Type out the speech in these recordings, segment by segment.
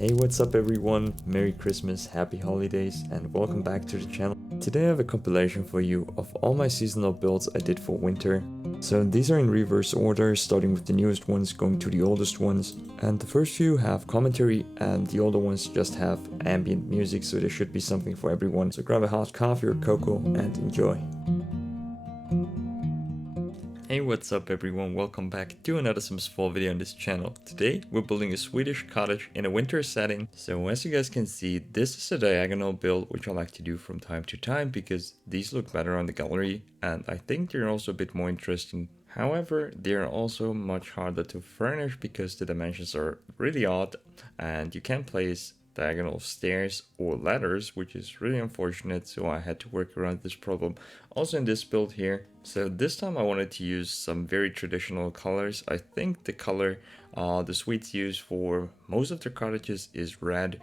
Hey, what's up everyone? Merry Christmas, Happy Holidays, and welcome back to the channel. Today I have a compilation for you of all my seasonal builds I did for winter. So these are in reverse order, starting with the newest ones, going to the oldest ones. And the first few have commentary, and the older ones just have ambient music, so there should be something for everyone. So grab a hot coffee or cocoa and enjoy. Hey, what's up everyone, welcome back to another Sims 4 video on this channel. Today we're building a Swedish cottage in a winter setting. So as you guys can see, this is a diagonal build which I like to do from time to time because these look better on the gallery and I think they're also a bit more interesting. However, they're also much harder to furnish because the dimensions are really odd and you can't place diagonal stairs or ladders, which is really unfortunate, so I had to work around this problem also in this build here. So this time I wanted to use some very traditional colors. I think the color the Swedes use for most of their cottages is red,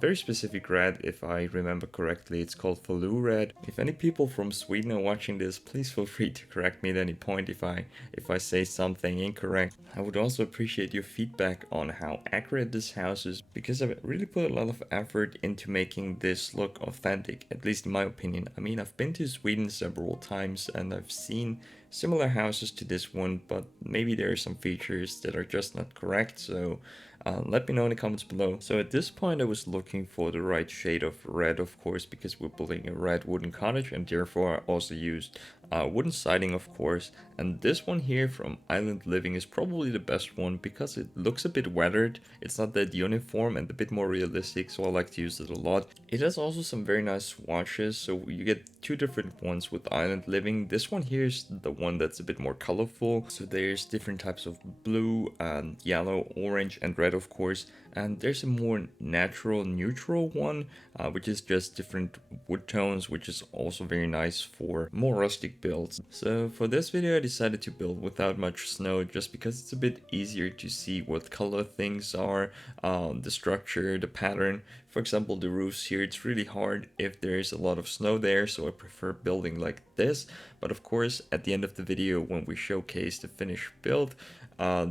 very specific red. If I remember correctly, it's called Falu red. If any people from Sweden are watching this, please feel free to correct me at any point if I say something incorrect. I would also appreciate your feedback on how accurate this house is, because I've really put a lot of effort into making this look authentic, at least in my opinion. I mean, I've been to Sweden several times and I've seen similar houses to this one, but maybe there are some features that are just not correct, so let me know in the comments below. So at this point I was looking for the right shade of red, of course, because we're building a red wooden cottage, and therefore I also used wooden siding, of course. And this one here from Island Living is probably the best one because it looks a bit weathered. It's not that uniform and a bit more realistic, so I like to use it a lot. It has also some very nice swatches, so you get two different ones with Island Living. This one here is the one that's a bit more colorful, so there's different types of blue and yellow, orange and red, of course. And there's a more natural neutral one, which is just different wood tones, which is also very nice for more rustic builds. So for this video I decided to build without much snow, just because it's a bit easier to see what color things are, the structure, the pattern. For example, the roofs here, it's really hard if there is a lot of snow there, so I prefer building like this. But of course, at the end of the video, when we showcase the finished build,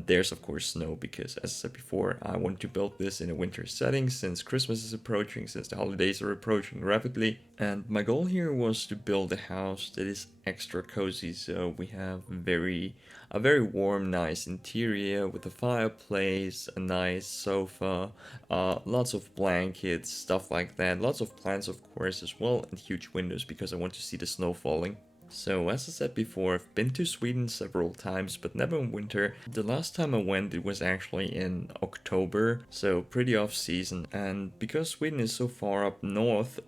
there's of course snow, because as I said before, I want to build this in a winter setting since Christmas is approaching, since the holidays are approaching rapidly. And my goal here was to build a house that is extra cozy, so we have a very warm, nice interior with a fireplace, a nice sofa, lots of blankets, stuff like that, lots of plants of course as well, and huge windows because I want to see the snow falling. So as I said before, I've been to Sweden several times, but never in winter. The last time I went, it was actually in October, so pretty off season. And because Sweden is so far up north,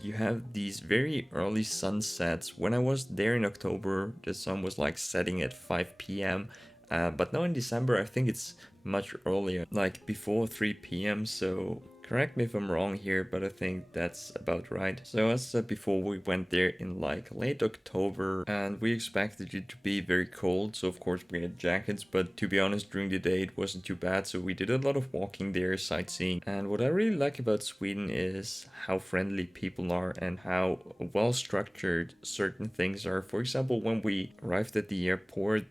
you have these very early sunsets. When I was there in October, the sun was like setting at 5 p.m. But now in December, I think it's much earlier, like before 3 p.m. So correct me if I'm wrong here, but I think that's about right. So as I said before, we went there in like late October and we expected it to be very cold. So of course we had jackets, but to be honest, during the day it wasn't too bad. So we did a lot of walking there, sightseeing. And what I really like about Sweden is how friendly people are and how well structured certain things are. For example, when we arrived at the airport,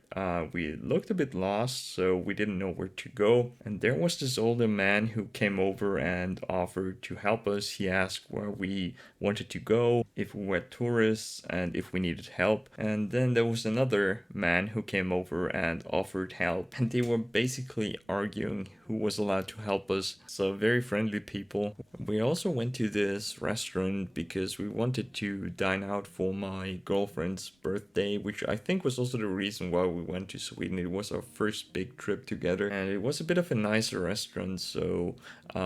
we looked a bit lost, so we didn't know where to go. And there was this older man who came over and offered to help us. He asked where we wanted to go, if we were tourists, and if we needed help. And then there was another man who came over and offered help, and they were basically arguing who was allowed to help us. So very friendly people. We also went to this restaurant because we wanted to dine out for my girlfriend's birthday, which I think was also the reason why we went to Sweden. It was our first big trip together, and it was a bit of a nicer restaurant, so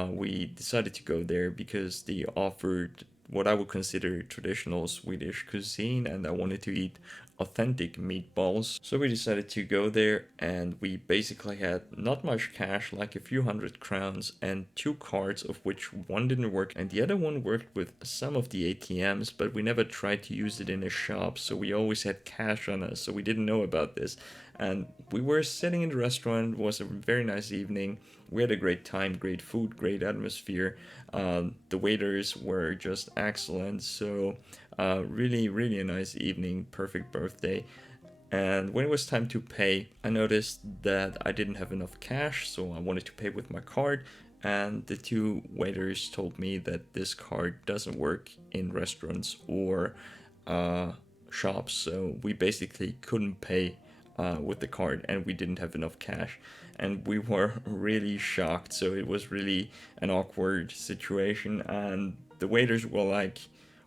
we decided to go there because they offered what I would consider traditional Swedish cuisine, and I wanted to eat authentic meatballs. So we decided to go there, and we basically had not much cash, like a few hundred crowns, and two cards, of which one didn't work and the other one worked with some of the ATMs, but we never tried to use it in a shop, so we always had cash on us, so we didn't know about this. And we were sitting in the restaurant. It was a very nice evening. We had a great time, great food, great atmosphere. The waiters were just excellent. So really, really a nice evening, perfect birthday. And when it was time to pay, I noticed that I didn't have enough cash, so I wanted to pay with my card. and the two waiters told me that this card doesn't work in restaurants or shops, so we basically couldn't pay with the card, and we didn't have enough cash, and we were really shocked. So it was really an awkward situation, and the waiters were like,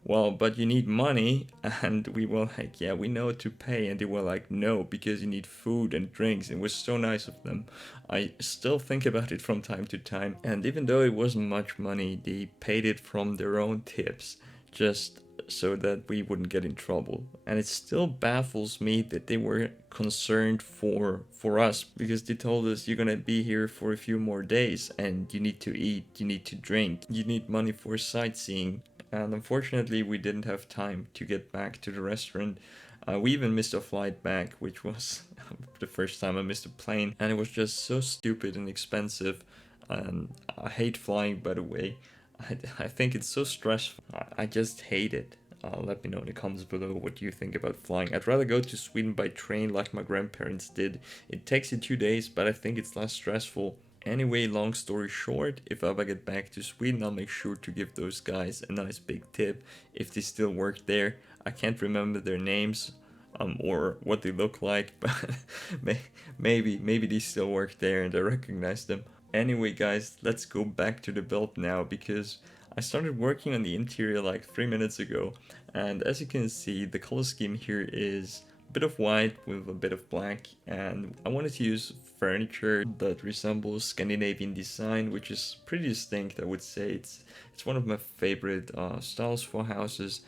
well, but you need money. And we were like, yeah, we know to pay. And they were like, no, because you need food and drinks. It was so nice of them. I still think about it from time to time, and even though it wasn't much money, they paid it from their own tips, just so that we wouldn't get in trouble. And it still baffles me that they were concerned for us, because they told us, you're gonna be here for a few more days and you need to eat, you need to drink, you need money for sightseeing. And unfortunately we didn't have time to get back to the restaurant. We even missed a flight back, which was the first time I missed a plane, and it was just so stupid and expensive. And I hate flying, by the way. I think it's so stressful. I just hate it. Let me know in the comments below what you think about flying. I'd rather go to Sweden by train like my grandparents did. It takes you 2 days, but I think it's less stressful. Anyway, long story short, if I ever get back to Sweden, I'll make sure to give those guys a nice big tip if they still work there. I can't remember their names or what they look like, but maybe they still work there and I recognize them. Anyway guys, let's go back to the build now, because I started working on the interior like 3 minutes ago, and as you can see, the color scheme here is a bit of white with a bit of black, and I wanted to use furniture that resembles Scandinavian design, which is pretty distinct. I would say it's one of my favorite styles for houses.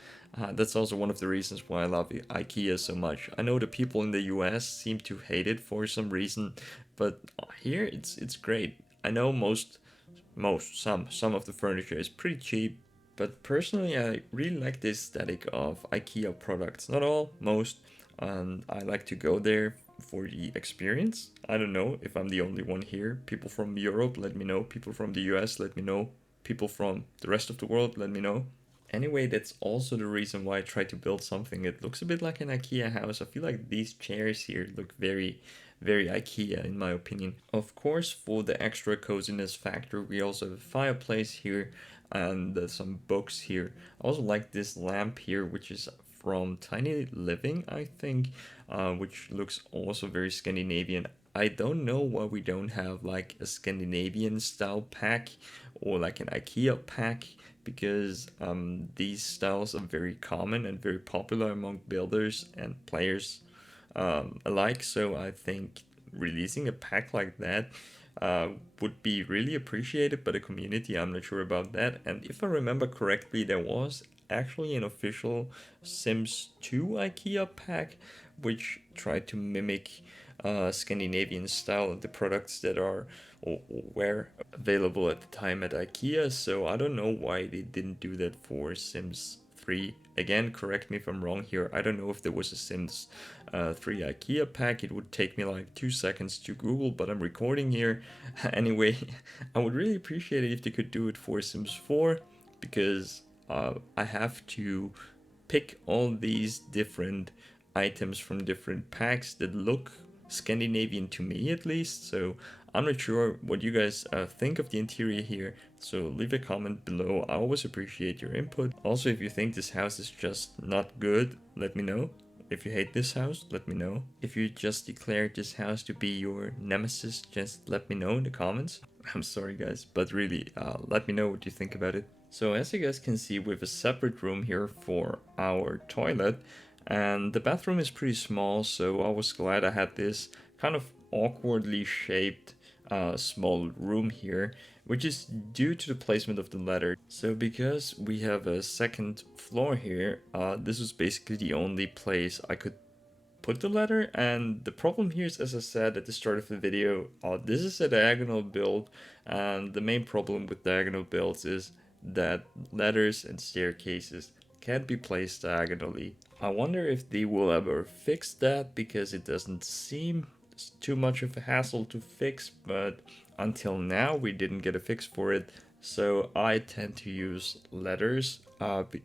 That's also one of the reasons why I love IKEA so much. I know the people in the US seem to hate it for some reason, but here it's great. I know some of the furniture is pretty cheap, but personally I really like the aesthetic of IKEA products. Not all, most, and I like to go there for the experience. I don't know if I'm the only one here. People from Europe, let me know. People from the US, let me know. People from the rest of the world, let me know. Anyway, that's also the reason why I tried to build something that looks a bit like an IKEA house. I feel like these chairs here look very IKEA in my opinion. Of course, for the extra coziness factor, we also have a fireplace here and some books here. I also like this lamp here, which is from Tiny Living, I think, which looks also very Scandinavian. I don't know why we don't have like a Scandinavian style pack or like an IKEA pack, because these styles are very common and very popular among builders and players alike. So I think releasing a pack like that would be really appreciated by the community. I'm not sure about that. And if I remember correctly, there was actually an official Sims 2 IKEA pack which tried to mimic Scandinavian style of the products that are or were available at the time at IKEA. So I don't know why they didn't do that for Sims 3. Again, correct me if I'm wrong here. I don't know if there was a Sims 3 IKEA pack. It would take me like 2 seconds to Google, but I'm recording here. Anyway, I would really appreciate it if they could do it for Sims 4, because I have to pick all these different items from different packs that look Scandinavian to me at least. So I'm not sure what you guys think of the interior here, so leave a comment below. I always appreciate your input. Also, if you think this house is just not good, let me know. If you hate this house, let me know. If you just declared this house to be your nemesis, just let me know in the comments. I'm sorry guys, but really, let me know what you think about it. So as you guys can see, we have a separate room here for our toilet, and the bathroom is pretty small, so I was glad I had this kind of awkwardly shaped small room here, which is due to the placement of the ladder. So because we have a second floor here, this was basically the only place I could put the ladder. And the problem here is, as I said at the start of the video, this is a diagonal build, and the main problem with diagonal builds is that ladders and staircases can't be placed diagonally. I wonder if they will ever fix that, because it doesn't seem too much of a hassle to fix, but until now we didn't get a fix for it. So I tend to use ladders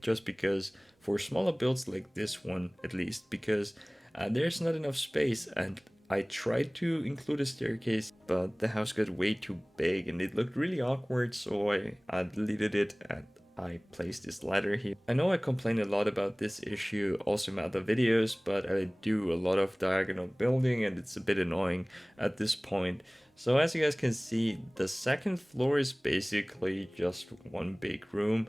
just because, for smaller builds like this one at least, because there's not enough space, and I tried to include a staircase, but the house got way too big and it looked really awkward, so I deleted it and I placed this ladder here. I know I complain a lot about this issue also in my other videos, but I do a lot of diagonal building and it's a bit annoying at this point. So as you guys can see, the second floor is basically just one big room,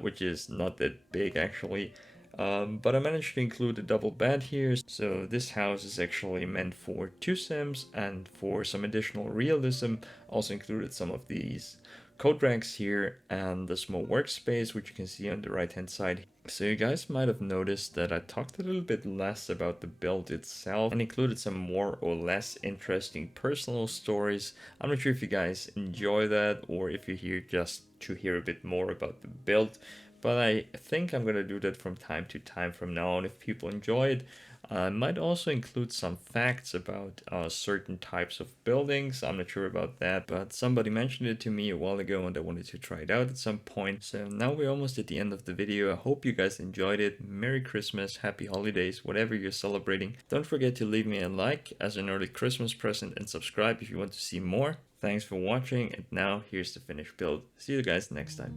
which is not that big actually. But I managed to include a double bed here, so this house is actually meant for 2 sims, and for some additional realism also included some of these coat racks here and the small workspace, which you can see on the right hand side. So you guys might have noticed that I talked a little bit less about the build itself and included some more or less interesting personal stories. I'm not sure if you guys enjoy that or if you're here just to hear a bit more about the build, but I think I'm gonna do that from time to time from now on if people enjoy it. I might also include some facts about certain types of buildings. I'm not sure about that, but somebody mentioned it to me a while ago and I wanted to try it out at some point. So now we're almost at the end of the video. I hope you guys enjoyed it. Merry Christmas, happy holidays, whatever you're celebrating. Don't forget to leave me a like as an early Christmas present and subscribe if you want to see more. Thanks for watching, and now here's the finished build. See you guys next time.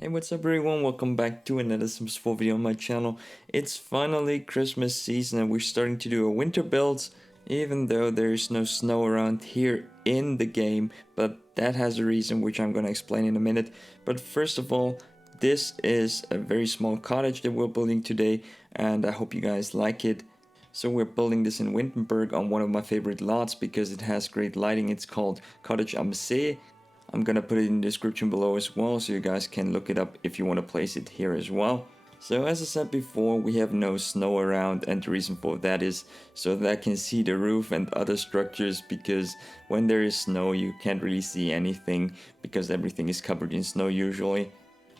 Hey, what's up everyone, welcome back to another Sims 4 video on my channel. It's finally Christmas season and we're starting to do a winter build, even though there's no snow around here in the game, but that has a reason which I'm gonna explain in a minute. But first of all, this is a very small cottage that we're building today and I hope you guys like it. So we're building this in Wittenberg on one of my favorite lots because it has great lighting. It's called Cottage am See. I'm gonna put it in the description below as well, so you guys can look it up if you want to place it here as well. So as I said before, we have no snow around, and the reason for that is so that I can see the roof and other structures, because when there is snow you can't really see anything because everything is covered in snow usually.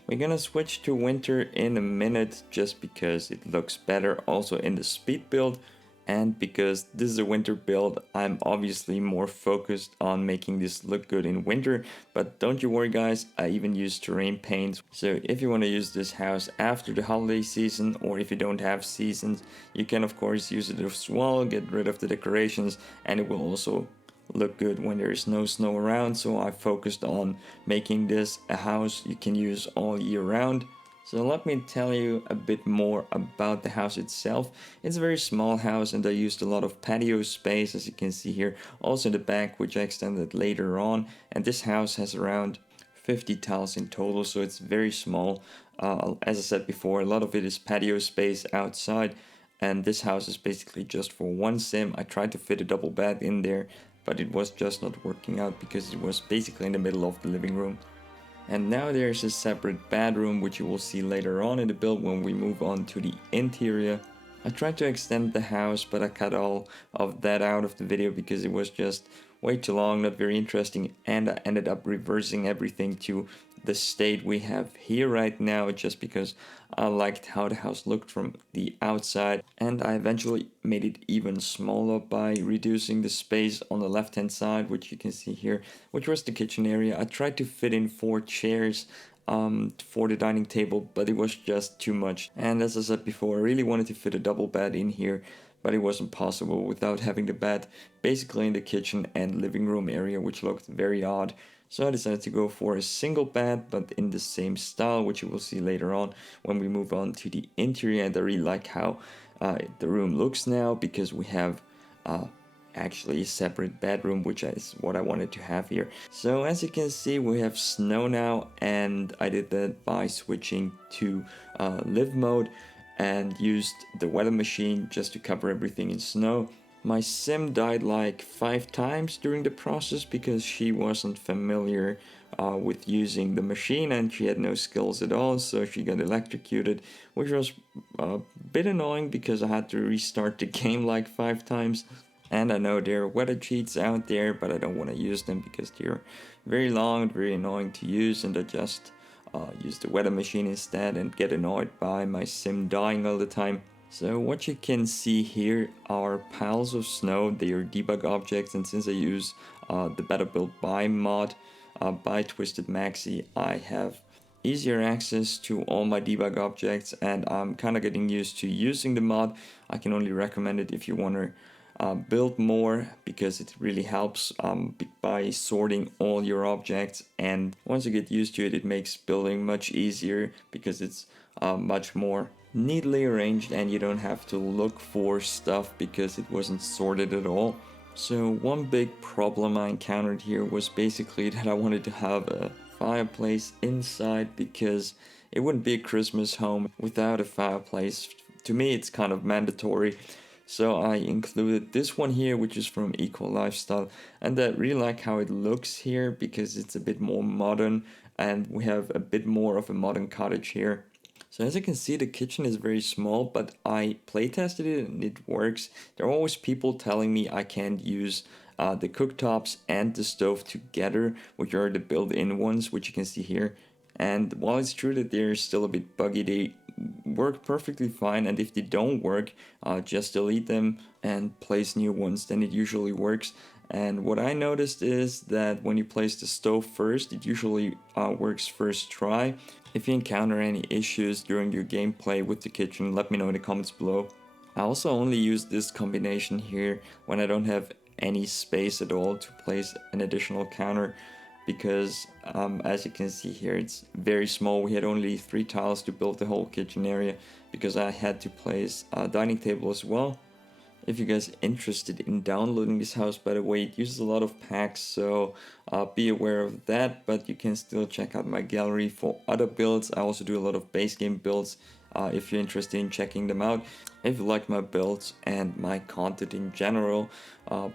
We're gonna switch to winter in a minute just because it looks better also in the speed build. And because this is a winter build, I'm obviously more focused on making this look good in winter. But don't you worry guys, I even use terrain paint. So if you want to use this house after the holiday season, or if you don't have seasons, you can of course use it as well, get rid of the decorations, and it will also look good when there is no snow around. So I focused on making this a house you can use all year round. So let me tell you a bit more about the house itself. It's a very small house and I used a lot of patio space, as you can see here, also in the back, which I extended later on. And this house has around 50 tiles in total, so it's very small. As I said before, a lot of it is patio space outside, and this house is basically just for one sim. I tried to fit a double bed in there, but it was just not working out because it was basically in the middle of the living room. And now there's a separate bedroom, which you will see later on in the build when we move on to the interior. I tried to extend the house, but I cut all of that out of the video because it was just way too long, not very interesting, and I ended up reversing everything to the state we have here right now, just because I liked how the house looked from the outside. And I eventually made it even smaller by reducing the space on the left hand side, which you can see here, which was the kitchen area. I tried to fit in 4 chairs for the dining table, but it was just too much. And as I said before, I really wanted to fit a double bed in here, but it wasn't possible without having the bed basically in the kitchen and living room area, which looked very odd. So I decided to go for a single bed, but in the same style, which you will see later on when we move on to the interior. And I really like how the room looks now, because we have actually a separate bedroom, which is what I wanted to have here. So as you can see, we have snow now, and I did that by switching to live mode and used the weather machine just to cover everything in snow. My sim died like 5 times during the process because she wasn't familiar with using the machine, and she had no skills at all, so she got electrocuted, which was a bit annoying because I had to restart the game like 5 times. And I know there are weather cheats out there, but I don't want to use them because they're very long and very annoying to use, and I just use the weather machine instead and get annoyed by my sim dying all the time. So what you can see here are piles of snow. They are debug objects, and since I use the Better Build By mod by Twisted Maxi, I have easier access to all my debug objects, and I'm kind of getting used to using the mod. I can only recommend it if you want to build more, because it really helps by sorting all your objects, and once you get used to it, it makes building much easier because it's much more neatly arranged and you don't have to look for stuff because it wasn't sorted at all. So one big problem I encountered here was basically that I wanted to have a fireplace inside because it wouldn't be a Christmas home without a fireplace. To me, it's kind of mandatory. So I included this one here, which is from Eco Lifestyle, and I really like how it looks here because it's a bit more modern and we have a bit more of a modern cottage here. So as you can see, the kitchen is very small, but I playtested it and it works. There are always people telling me I can't use the cooktops and the stove together, which are the built-in ones, which you can see here. And while it's true that they're still a bit buggy, they work perfectly fine, and if they don't work, just delete them and place new ones, then it usually works. And what I noticed is that when you place the stove first, it usually works first try. If you encounter any issues during your gameplay with the kitchen, let me know in the comments below. I also only use this combination here when I don't have any space at all to place an additional counter, because as you can see here, it's very small. We had only 3 tiles to build the whole kitchen area because I had to place a dining table as well. If you guys are interested in downloading this house, by the way, it uses a lot of packs, so be aware of that, but you can still check out my gallery for other builds. I also do a lot of base game builds if you're interested in checking them out. If you like my builds and my content in general,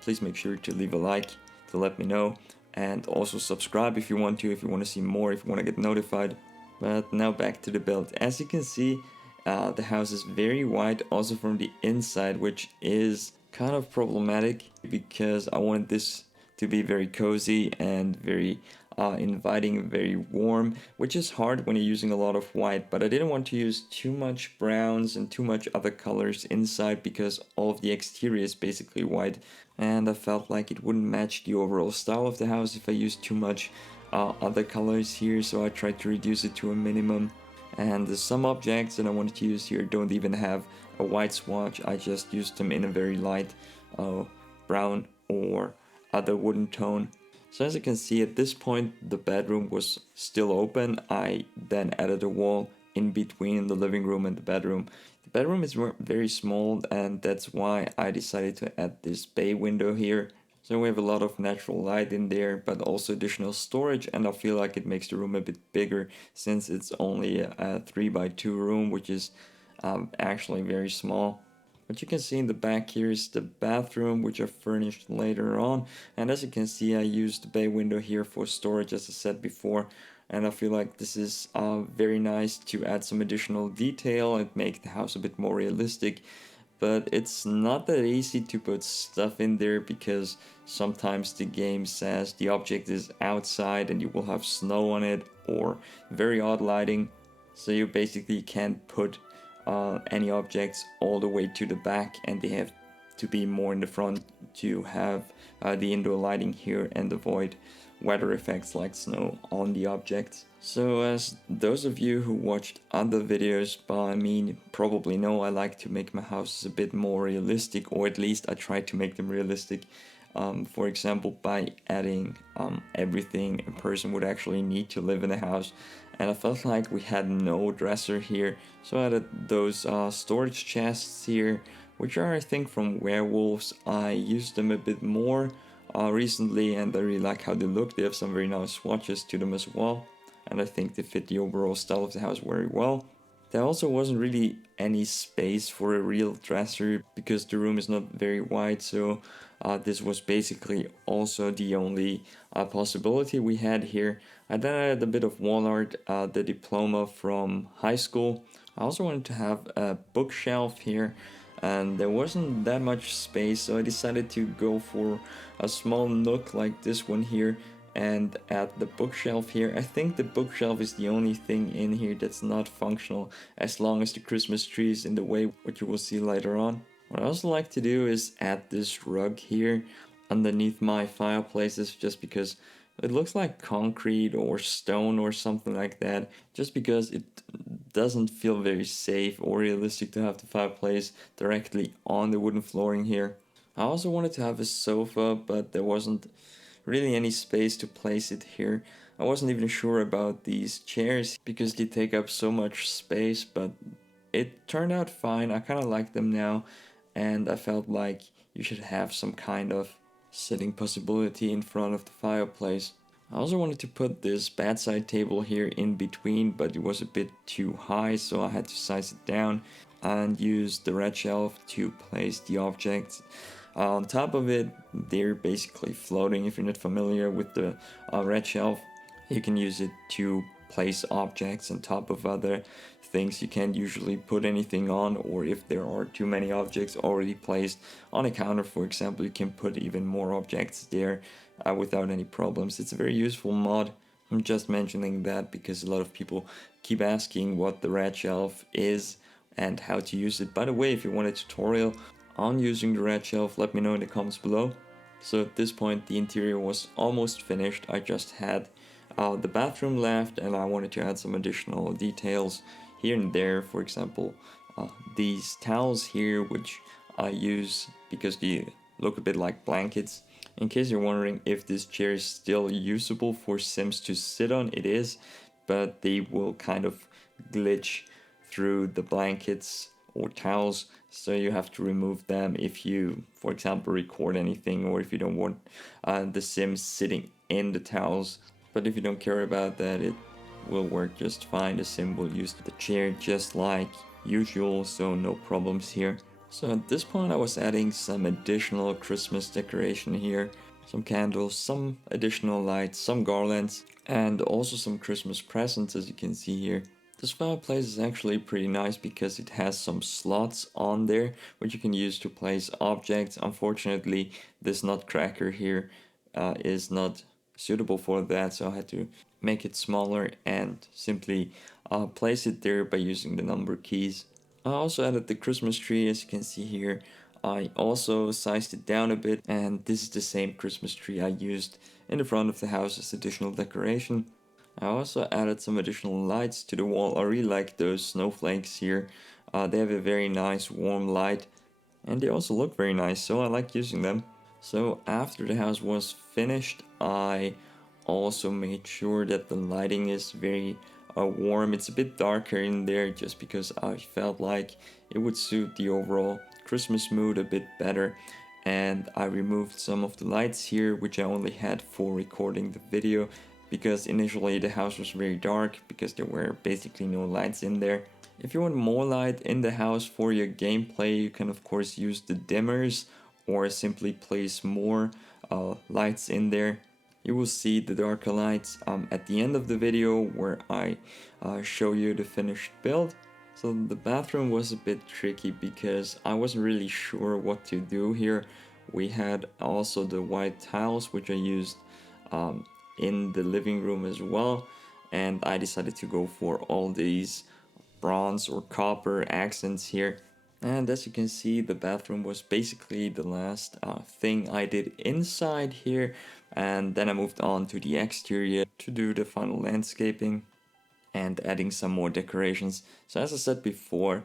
please make sure to leave a like to let me know, and also subscribe if you want to see more, if you want to get notified. But now back to the build. As you can see, the house is very wide also from the inside, which is kind of problematic because I wanted this to be very cozy and very inviting, very warm, which is hard when you're using a lot of white. But I didn't want to use too much browns and too much other colors inside because all of the exterior is basically white, and I felt like it wouldn't match the overall style of the house if I used too much other colors here, so I tried to reduce it to a minimum. And some objects that I wanted to use here don't even have a white swatch. I just used them in a very light brown or other wooden tone. So as you can see, at this point the bedroom was still open. I then added a wall in between the living room and the bedroom. The bedroom is very small, and that's why I decided to add this bay window here. So we have a lot of natural light in there, but also additional storage, and I feel like it makes the room a bit bigger since it's only a 3x2 room, which is actually very small. What you can see in the back here is the bathroom, which I furnished later on, and as you can see, I used the bay window here for storage, as I said before, and I feel like this is very nice to add some additional detail and make the house a bit more realistic. But it's not that easy to put stuff in there because sometimes the game says the object is outside and you will have snow on it or very odd lighting, so you basically can't put any objects all the way to the back, and they have to be more in the front to have the indoor lighting here and avoid weather effects like snow on the objects. So as those of you who watched other videos by me probably know, I like to make my houses a bit more realistic, or at least I try to make them realistic. For example, by adding everything a person would actually need to live in a house. And I felt like we had no dresser here, so I added those storage chests here which are I think from werewolves. I used them a bit more recently, and I really like how they look. They have some very nice swatches to them as well, and I think they fit the overall style of the house very well. There also wasn't really any space for a real dresser because the room is not very wide, so this was basically also the only possibility we had here. I then added a bit of wall art, the diploma from high school. I also wanted to have a bookshelf here, and there wasn't that much space, so I decided to go for a small nook like this one here and at the bookshelf here. I think the bookshelf is the only thing in here that's not functional, as long as the Christmas tree is in the way, which you will see later on. What I also like to do is add this rug here underneath my fireplaces, just because it looks like concrete or stone or something like that, just because it doesn't feel very safe or realistic to have the fireplace directly on the wooden flooring here. I also wanted to have a sofa, but there wasn't really any space to place it here. I wasn't even sure about these chairs because they take up so much space, but it turned out fine. I kind of like them now, and I felt like you should have some kind of sitting possibility in front of the fireplace. I also wanted to put this bedside table here in between, but it was a bit too high, so I had to size it down and use the red shelf to place the objects. On top of it, they're basically floating. If you're not familiar with the red shelf, you can use it to place objects on top of other things you can't usually put anything on, or if there are too many objects already placed on a counter, for example, you can put even more objects there without any problems. It's a very useful mod. I'm just mentioning that because a lot of people keep asking what the red shelf is and how to use it. By the way, if you want a tutorial on using the red shelf, let me know in the comments below. So at this point the interior was almost finished. I just had the bathroom left, and I wanted to add some additional details here and there. For example, these towels here, which I use because they look a bit like blankets. In case you're wondering if this chair is still usable for Sims to sit on, it is, but they will kind of glitch through the blankets or towels, so you have to remove them if you, for example, record anything, or if you don't want the Sims sitting in the towels. But if you don't care about that, it will work just fine. The Sim will use the chair just like usual, so no problems here. So at this point I was adding some additional Christmas decoration here, some candles, some additional lights, some garlands, and also some Christmas presents, as you can see here. This fireplace is actually pretty nice because it has some slots on there which you can use to place objects. Unfortunately, this nutcracker here is not suitable for that, so I had to make it smaller and simply place it there by using the number keys. I also added the Christmas tree, as you can see here. I also sized it down a bit, and this is the same Christmas tree I used in the front of the house as additional decoration. I also added some additional lights to the wall. I really like those snowflakes here. They have a very nice warm light, and they also look very nice, so I like using them. So after the house was finished, I also made sure that the lighting is very warm. It's a bit darker in there just because I felt like it would suit the overall Christmas mood a bit better. And I removed some of the lights here, which I only had for recording the video, because initially the house was very dark because there were basically no lights in there. If you want more light in the house for your gameplay, you can of course use the dimmers or simply place more lights in there. You will see the darker lights at the end of the video where I show you the finished build. So the bathroom was a bit tricky because I wasn't really sure what to do here. We had also the white tiles which I used in the living room as well, and I decided to go for all these bronze or copper accents here. And as you can see, the bathroom was basically the last thing I did inside here, and then I moved on to the exterior to do the final landscaping and adding some more decorations. So as I said before,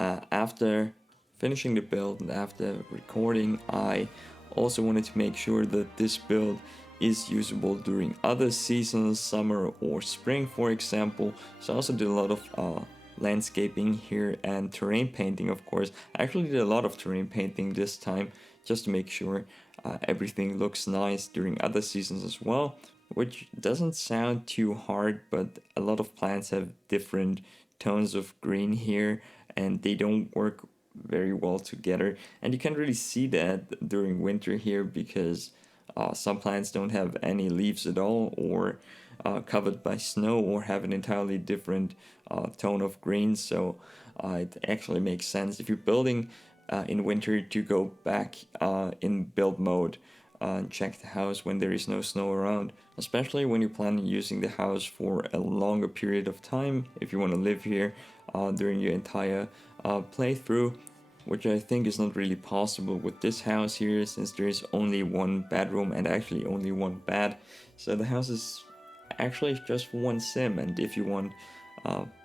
after finishing the build and after recording, I also wanted to make sure that this build is usable during other seasons, summer or spring for example. So I also did a lot of landscaping here and terrain painting, of course. I actually did a lot of terrain painting this time just to make sure everything looks nice during other seasons as well, which doesn't sound too hard, but a lot of plants have different tones of green here and they don't work very well together, and you can't really see that during winter here because some plants don't have any leaves at all, or covered by snow, or have an entirely different tone of green. So it actually makes sense if you're building in winter to go back in build mode and check the house when there is no snow around, especially when you plan on using the house for a longer period of time, if you want to live here during your entire playthrough, which I think is not really possible with this house here, since there is only one bedroom and actually only one bed. So the house is actually just for one sim, and if you want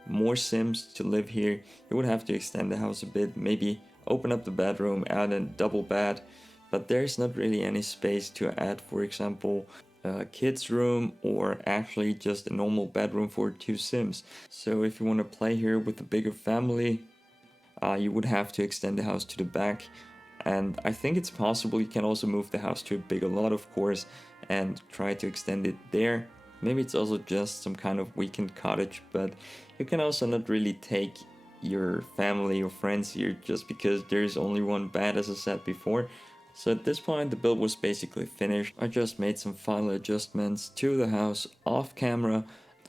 more sims to live here, you would have to extend the house a bit, maybe open up the bedroom, add a double bed, but there's not really any space to add, for example, a kid's room or actually just a normal bedroom for 2 sims. So if you want to play here with a bigger family, you would have to extend the house to the back, and I think it's possible you can also move the house to a bigger lot, of course, and try to extend it there. Maybe it's also just some kind of weekend cottage, but you can also not really take your family or friends here just because there's only one bed, as I said before. So at this point the build was basically finished. I just made some final adjustments to the house off camera.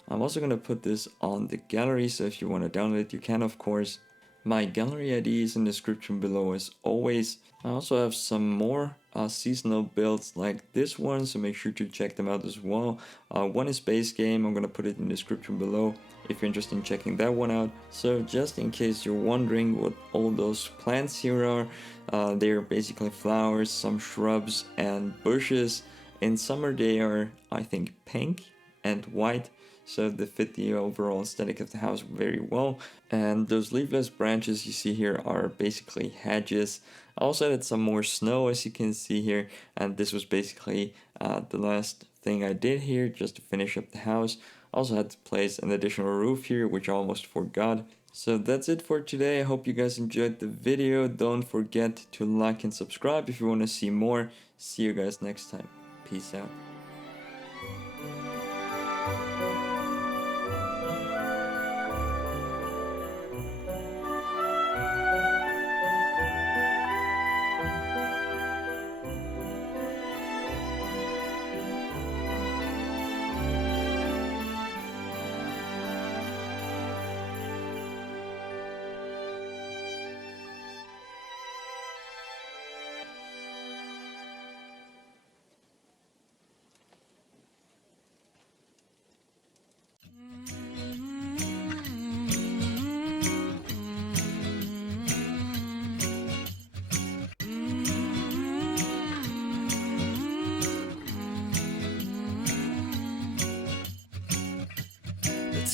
I'm also going to put this on the gallery, so if you want to download it you can, of course. My gallery ID is in the description below as always. I also have some more seasonal builds like this one, so make sure to check them out as well. One is base game, I'm gonna put it in the description below if you're interested in checking that one out. So just in case you're wondering what all those plants here are, they're basically flowers, some shrubs and bushes. In summer they are, I think, pink and white, so they fit the overall aesthetic of the house very well. And those leafless branches you see here are basically hedges. I also added some more snow, as you can see here, and this was basically the last thing I did here just to finish up the house. I also had to place an additional roof here, which I almost forgot. So that's it for today. I hope you guys enjoyed the video. Don't forget to like and subscribe if you want to see more. See you guys next time. Peace out.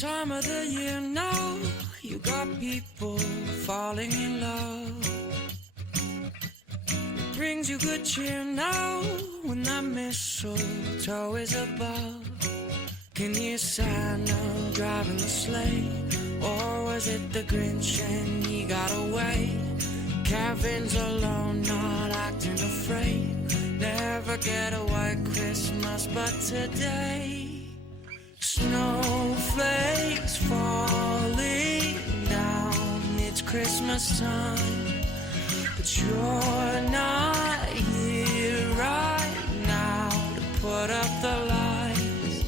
Time of the year now, you got people falling in love. It brings you good cheer now when that mistletoe is above. Can you Santa driving the sleigh, or was it the Grinch and he got away? Kevin's alone, not acting afraid. Never get a white Christmas, but today snowflakes falling down, it's Christmas time, but you're not here right now to put up the lights.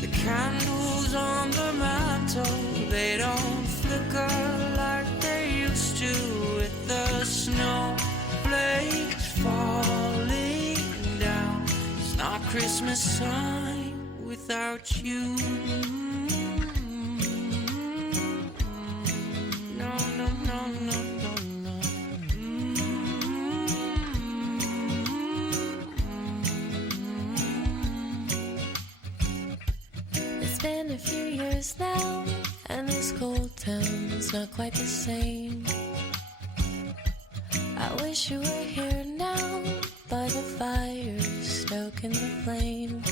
The candles on the mantle, they don't flicker like they used to, with the snowflakes falling down. It's not Christmas time without you. No, no, no, no, no, no. It's been a few years now, and this cold town's not quite the same. I wish you were here now, by the fire, stoking the flame.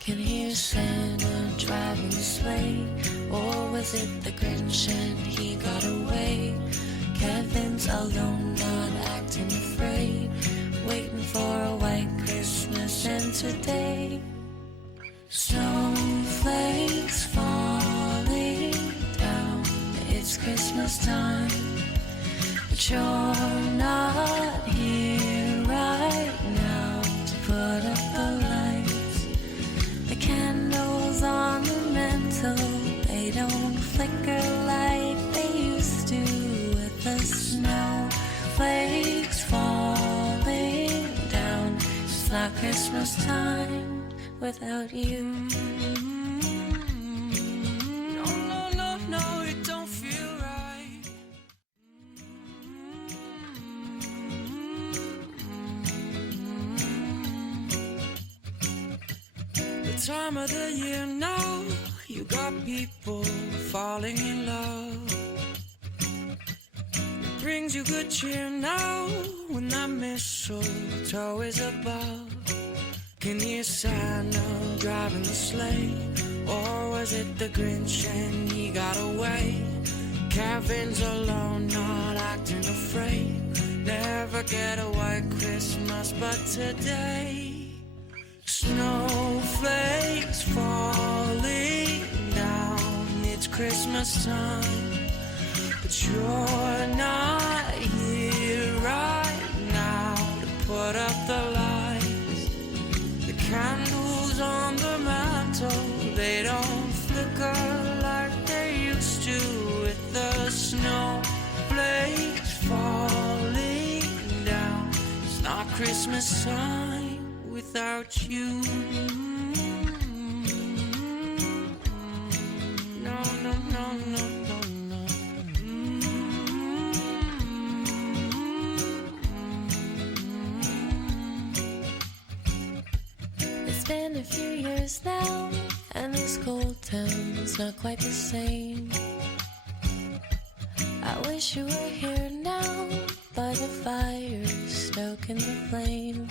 Can hear Santa driving the sleigh, or was was it the Grinch and he got away? Kevin's alone, not acting afraid, waiting for a white Christmas. And today, snowflakes falling down. It's Christmas time, but you're not here right now to put up the lights. The candles on the mantle, they don't flicker like they used to. With the snowflakes falling down, it's not Christmas time without you. No, no, no, no, it don't feel right. The time of the year now, you got people falling in love. It brings you good cheer now when that mistletoe is above. Can you Santa driving the sleigh? Or was it the Grinch and he got away? Kevin's alone, not acting afraid. Never get a white Christmas, but today, snowflakes falling down. It's Christmas time, but you're not here right now to put up the lights. The candles on the mantle, they don't flicker like they used to. With the snowflakes falling down, it's not Christmas time without you. No, no, no, no, no, no. It's been a few years now, and this cold town's not quite the same. I wish you were here now, by the fire, stoking the flame.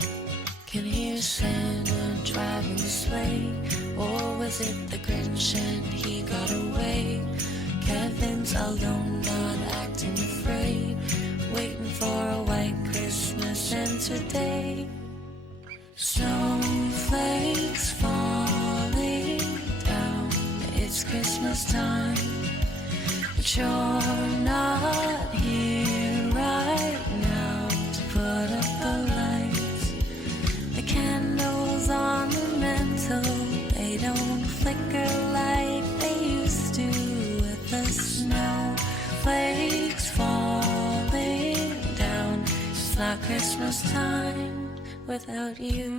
Can hear Santa driving the sleigh, or was it the Grinch and he got away? Kevin's alone, not acting afraid, waiting for a white Christmas. And today, snowflakes falling down. It's Christmas time, but you're not here right now to put up the lights. The candles on the mantle, they don't flicker like they used to. With the snowflakes falling down, it's not Christmas time without you.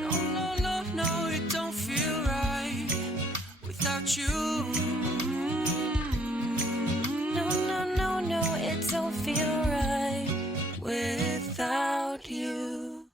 No, no, no, no, it don't feel right without you. No, no, no, no, it don't feel right without you.